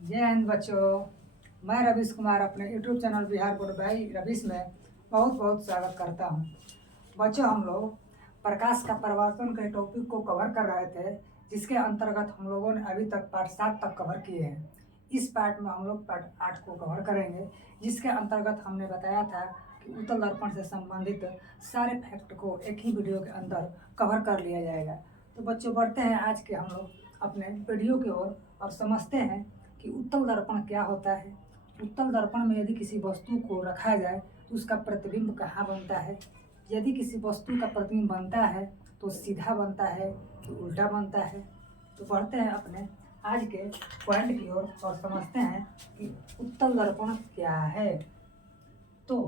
जय हिंद बच्चों। मैं रवीश कुमार अपने यूट्यूब चैनल बिहार बोर्ड भाई रवीश में बहुत बहुत स्वागत करता हूं। बच्चों, हम लोग प्रकाश का परावर्तन के टॉपिक को कवर कर रहे थे, जिसके अंतर्गत हम लोगों ने अभी तक पार्ट 7 तक कवर किए हैं। इस पार्ट में हम लोग पार्ट 8 को कवर करेंगे, जिसके अंतर्गत हमने बताया था कि उत्तल दर्पण से संबंधित सारे फैक्ट को एक ही वीडियो के अंदर कवर कर लिया जाएगा। तो बच्चों, बढ़ते हैं आज के हम लोग अपने वीडियो की ओर और समझते हैं कि उत्तल दर्पण क्या होता है। उत्तल दर्पण में यदि किसी वस्तु को रखा जाए तो उसका प्रतिबिंब कहाँ बनता है। यदि किसी वस्तु का प्रतिबिंब बनता है तो सीधा बनता है कि उल्टा बनता है। तो बढ़ते हैं अपने आज के पॉइंट की ओर और समझते हैं कि उत्तल दर्पण क्या है। तो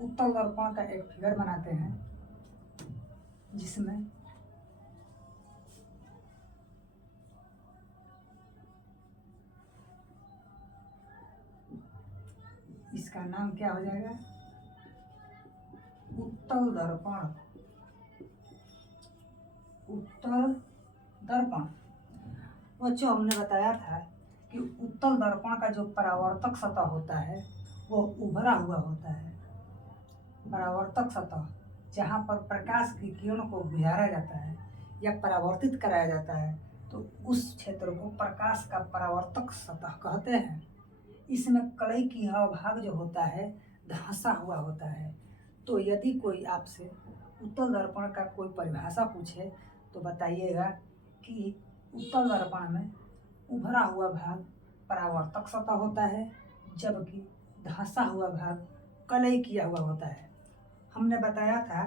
उत्तल दर्पण का एक फिगर बनाते हैं, जिसमें इसका नाम क्या हो जाएगा, उत्तल दर्पण। उत्तल दर्पण बच्चों, हमने बताया था कि उत्तल दर्पण का जो परावर्तक सतह होता है वो उभरा हुआ होता है। परावर्तक सतह जहाँ पर प्रकाश की किरण को गुजारा जाता है या परावर्तित कराया जाता है, तो उस क्षेत्र को प्रकाश का परावर्तक सतह कहते हैं। इसमें कलई की भाग जो होता है धंसा हुआ होता है। तो यदि कोई आपसे उत्तल दर्पण का कोई परिभाषा पूछे तो बताइएगा कि उत्तल दर्पण में उभरा हुआ भाग परावर्तक सतह होता है, जबकि धंसा हुआ भाग कलई किया हुआ होता है। हमने बताया था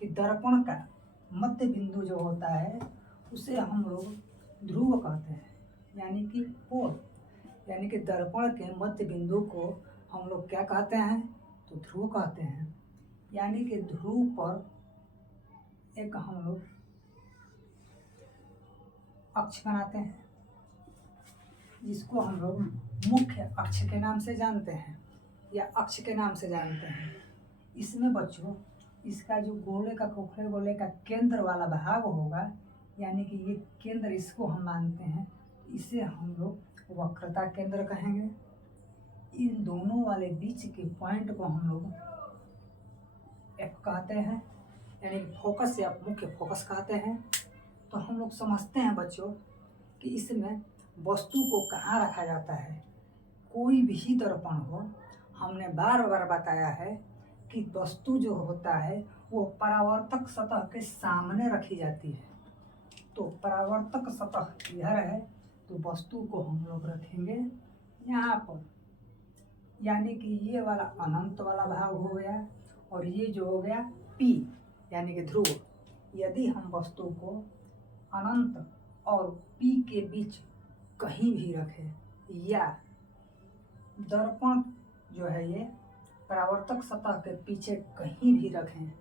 कि दर्पण का मध्य बिंदु जो होता है उसे हम लोग ध्रुव कहते हैं, यानी कि पोल। यानी कि दर्पण के मध्य बिंदु को हम लोग क्या कहते हैं, तो ध्रुव कहते हैं। यानी कि ध्रुव पर एक हम लोग अक्ष बनाते हैं, जिसको हम लोग मुख्य अक्ष के नाम से जानते हैं या अक्ष के नाम से जानते हैं। इसमें बच्चों, इसका जो गोले का खोखले गोले का केंद्र वाला भाग होगा, यानी कि ये केंद्र इसको हम मानते हैं, इसे हम लोग वक्रता केंद्र कहेंगे। इन दोनों वाले बीच के पॉइंट को हम लोग एफ कहते हैं, यानी कि फोकस या मुख्य फोकस कहते हैं। तो हम लोग समझते हैं बच्चों कि इसमें वस्तु को कहाँ रखा जाता है। कोई भी दर्पण हो, हमने बार बार बताया है कि वस्तु जो होता है वो परावर्तक सतह के सामने रखी जाती है। तो परावर्तक सतह इधर है, तो वस्तु को हम लोग रखेंगे यहाँ पर, यानी कि ये वाला अनंत वाला भाग हो गया और ये जो हो गया P, यानी कि ध्रुव। यदि हम वस्तु को अनंत और P के बीच कहीं भी रखें या दर्पण जो है ये परावर्तक सतह के पीछे कहीं भी रखें,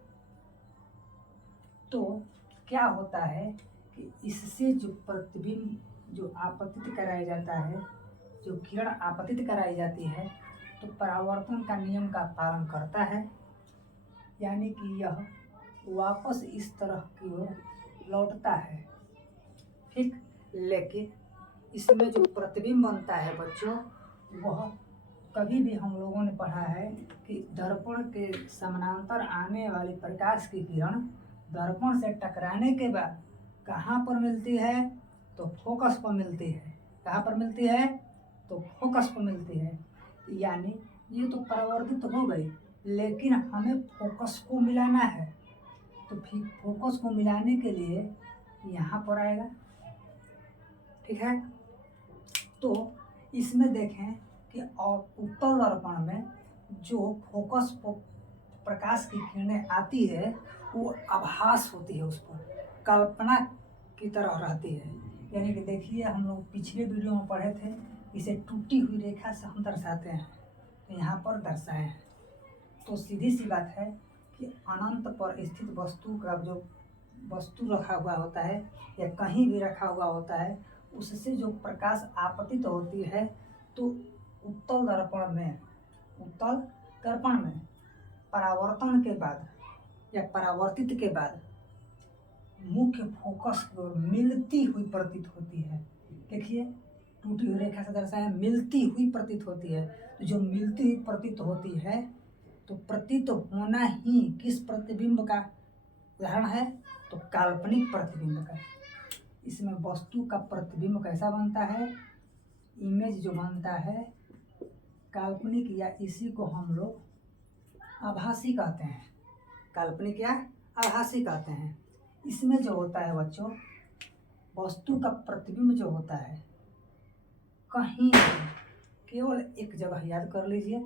तो क्या होता है कि इससे जो प्रतिबिंब जो आपतित कराया जाता है, जो किरण आपतित कराई जाती है, तो परावर्तन का नियम का पालन करता है, यानी कि यह वापस इस तरह की ओर लौटता है। ठीक, लेकिन इसमें जो प्रतिबिंब बनता है बच्चों, वह कभी भी हम लोगों ने पढ़ा है कि दर्पण के समानांतर आने वाली प्रकाश की किरण दर्पण से टकराने के बाद कहाँ पर मिलती है, तो फोकस पर मिलती है। कहाँ पर मिलती है, तो फोकस पर मिलती है। यानी ये तो परावर्तित हो गई, लेकिन हमें फोकस को मिलाना है। तो फिर फोकस को मिलाने के लिए यहाँ पर आएगा, ठीक है। तो इसमें देखें कि उत्तल दर्पण में जो फोकस पर प्रकाश की किरणें आती है वो आभास होती है, उस पर कल्पना की तरह रहती है। यानी कि देखिए, हम लोग पिछले वीडियो में पढ़े थे, इसे टूटी हुई रेखा से हम दर्शाते हैं, तो यहाँ पर दर्शाए हैं। तो सीधी सी बात है कि अनंत पर स्थित वस्तु का जो वस्तु रखा हुआ होता है या कहीं भी रखा हुआ होता है, उससे जो प्रकाश आपतित होती है, तो उत्तल दर्पण में परावर्तन के बाद या परावर्तित के बाद मुख्य फोकस की ओर मिलती हुई प्रतीत होती है। देखिए, टूटी हुई रेखा से दर्शाया, मिलती हुई प्रतीत होती है। तो जो मिलती हुई प्रतीत होती है तो प्रतीत होना ही किस प्रतिबिंब का उदाहरण है? तो काल्पनिक प्रतिबिंब का। इसमें वस्तु का प्रतिबिंब कैसा बनता है? इमेज जो बनता है काल्पनिक, या इसी को हम लोग आभासी कहते हैं। काल्पनिक या आभासी कहते हैं। इसमें जो होता है बच्चों, वस्तु का प्रतिबिंब जो होता है कहीं केवल एक जगह, याद कर लीजिए,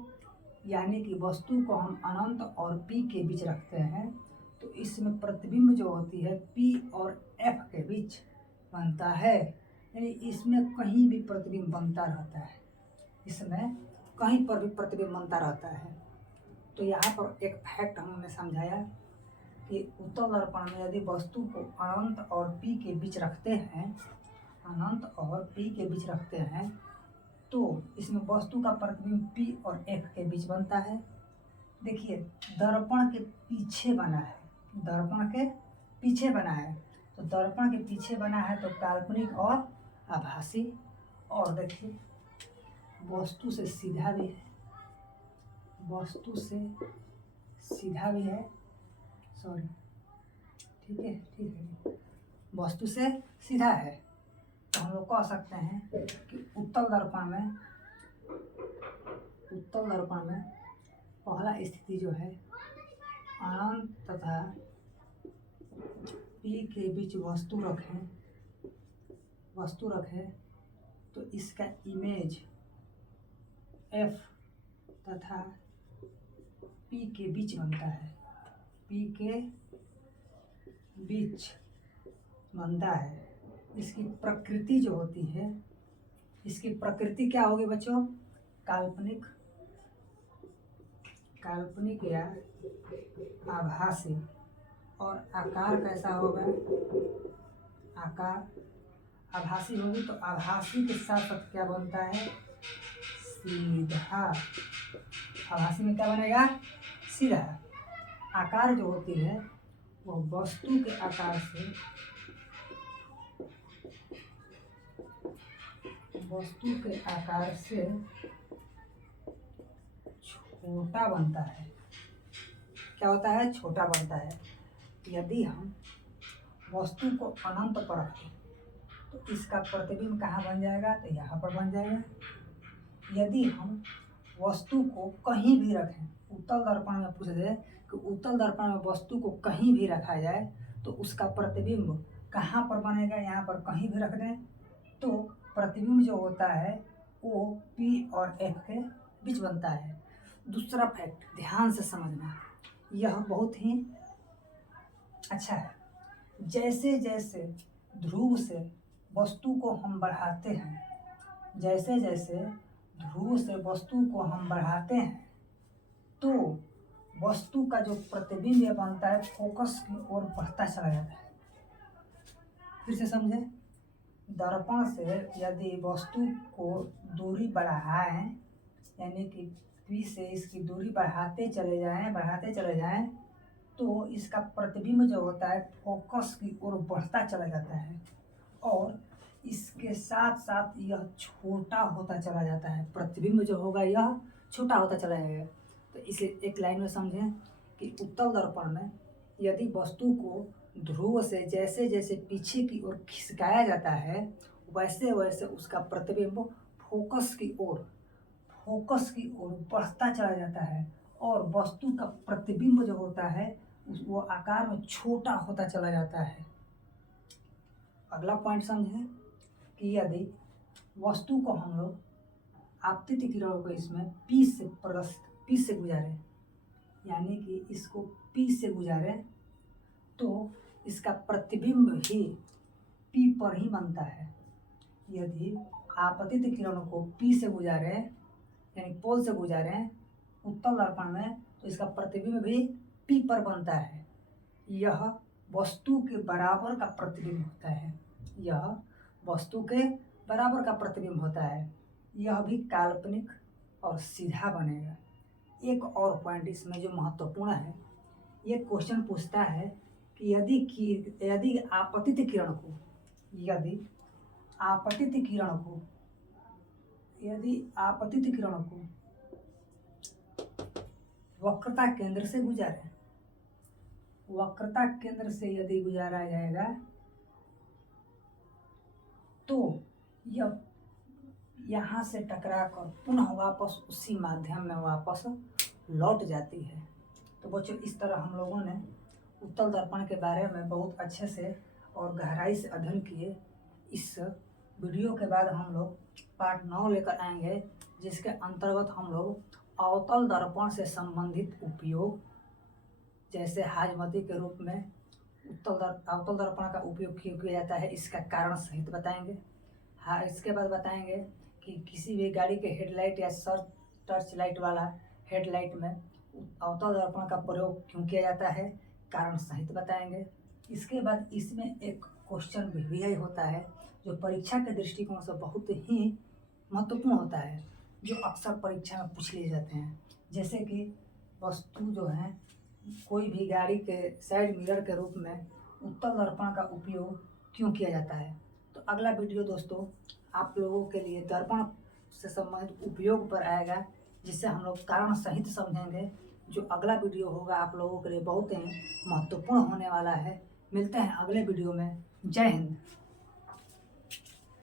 यानी कि वस्तु को हम अनंत और पी के बीच रखते हैं तो इसमें प्रतिबिंब जो होती है पी और एफ के बीच बनता है। यानी इसमें कहीं भी प्रतिबिंब बनता रहता है, इसमें कहीं पर भी प्रतिबिंब बनता रहता है। तो यहाँ पर एक फैक्ट हमने समझाया कि उत्तल दर्पण में यदि वस्तु को अनंत और पी के बीच रखते हैं, अनंत और पी के बीच रखते हैं तो इसमें वस्तु का प्रतिबिंब पी और एफ के बीच बनता है। देखिए दर्पण के पीछे बना है, दर्पण के पीछे बना है, तो दर्पण के पीछे बना है तो काल्पनिक और आभासी। और देखिए वस्तु से सीधा भी है, वस्तु से सीधा भी है, सॉरी, ठीक है, वस्तु से सीधा है। तो हम लोग कह सकते हैं कि उत्तल दर्पण में पहला स्थिति जो है अनंत तथा पी के बीच वस्तु रखें तो इसका इमेज एफ तथा पी के बीच बनता है, पी के बीच बनता है। इसकी प्रकृति जो होती है, इसकी प्रकृति क्या होगी बच्चों? काल्पनिक या आभासी। और आकार कैसा होगा? आकार आभासी होगी तो आभासी के साथ साथ क्या बनता है? सीधा। आभासी में क्या बनेगा? सीधा। आकार जो होती है वो वस्तु के आकार से छोटा बनता है। क्या होता है? छोटा बनता है। यदि हम वस्तु को अनंत पर रखें तो इसका प्रतिबिंब कहाँ बन जाएगा? तो यहाँ पर बन जाएगा। यदि हम वस्तु को कहीं भी रखें, उत्तल दर्पण में पूछ दे कि उत्तल दर्पण में वस्तु को कहीं भी रखा जाए तो उसका प्रतिबिंब कहाँ पर बनेगा? यहाँ पर कहीं भी रख दें तो प्रतिबिंब जो होता है वो पी और एफ के बीच बनता है। दूसरा फैक्ट ध्यान से समझना, यह बहुत ही अच्छा है। जैसे जैसे ध्रुव से वस्तु को हम बढ़ाते हैं, जैसे जैसे ध्रुव से वस्तु को हम बढ़ाते हैं तो वस्तु का जो प्रतिबिंब बनता है फोकस की ओर बढ़ता चला जाता है। फिर से समझे, दर्पण से यदि वस्तु को दूरी बढ़ाएं, यानी कि पी से इसकी दूरी बढ़ाते चले जाएं तो इसका प्रतिबिंब जो होता है फोकस की ओर बढ़ता चला जाता है और इसके साथ साथ यह छोटा होता चला जाता है। प्रतिबिंब जो होगा यह छोटा होता चला जाएगा। तो इसे एक लाइन में समझें कि उत्तल दर्पण में यदि वस्तु को ध्रुव से जैसे जैसे पीछे की ओर खिसकाया जाता है वैसे वैसे उसका प्रतिबिंब फोकस की ओर बढ़ता चला जाता है और वस्तु का प्रतिबिंब जो होता है वो आकार में छोटा होता चला जाता है। अगला पॉइंट समझें कि यदि वस्तु को हम लोग आपतित किरणों को इसमें पी से गुजारें, यानी कि इसको पी से गुजारें तो इसका प्रतिबिंब ही पी पर ही बनता है। यदि आपतित किरणों को पी से गुजारें, यानी पोल से गुजारें उत्तल दर्पण में, तो इसका प्रतिबिंब भी पी पर बनता है। यह वस्तु के बराबर का प्रतिबिंब होता है, यह वस्तु के बराबर का प्रतिबिंब होता है। यह भी काल्पनिक और सीधा बनेगा। एक और पॉइंट इसमें जो महत्वपूर्ण है, ये क्वेश्चन पूछता है कि यदि आपतित किरण को यदि आपतित किरणों को वक्रता केंद्र से गुजारे, वक्रता केंद्र से यदि गुजारा जाएगा तो यह यहाँ से टकरा कर पुनः वापस उसी माध्यम में वापस लौट जाती है। तो बच्चों, इस तरह हम लोगों ने उत्तल दर्पण के बारे में बहुत अच्छे से और गहराई से अध्ययन किए। इस वीडियो के बाद हम लोग पार्ट 9 लेकर आएंगे, जिसके अंतर्गत हम लोग अवतल दर्पण से संबंधित उपयोग, जैसे हाजमती के रूप में अवतल दर्पण का उपयोग क्यों किया जाता है, इसका कारण सहित बताएंगे। हाँ, इसके बाद बताएंगे कि किसी भी गाड़ी के हेडलाइट या टर्च लाइट वाला हेडलाइट में अवतल दर्पण का प्रयोग क्यों किया जाता है, कारण सहित बताएंगे। इसके बाद इसमें एक क्वेश्चन भी होता है जो परीक्षा के दृष्टिकोण से बहुत ही महत्वपूर्ण होता है, जो अक्सर परीक्षा में पूछ लिए जाते हैं। जैसे कि वस्तु जो है, कोई भी गाड़ी के साइड मिरर के रूप में उत्तल दर्पण का उपयोग क्यों किया जाता है। तो अगला वीडियो दोस्तों आप लोगों के लिए दर्पण से संबंधित उपयोग पर आएगा, जिससे हम लोग कारण सहित समझेंगे। जो अगला वीडियो होगा आप लोगों के लिए बहुत ही महत्वपूर्ण होने वाला है। मिलते हैं अगले वीडियो में। जय हिंद।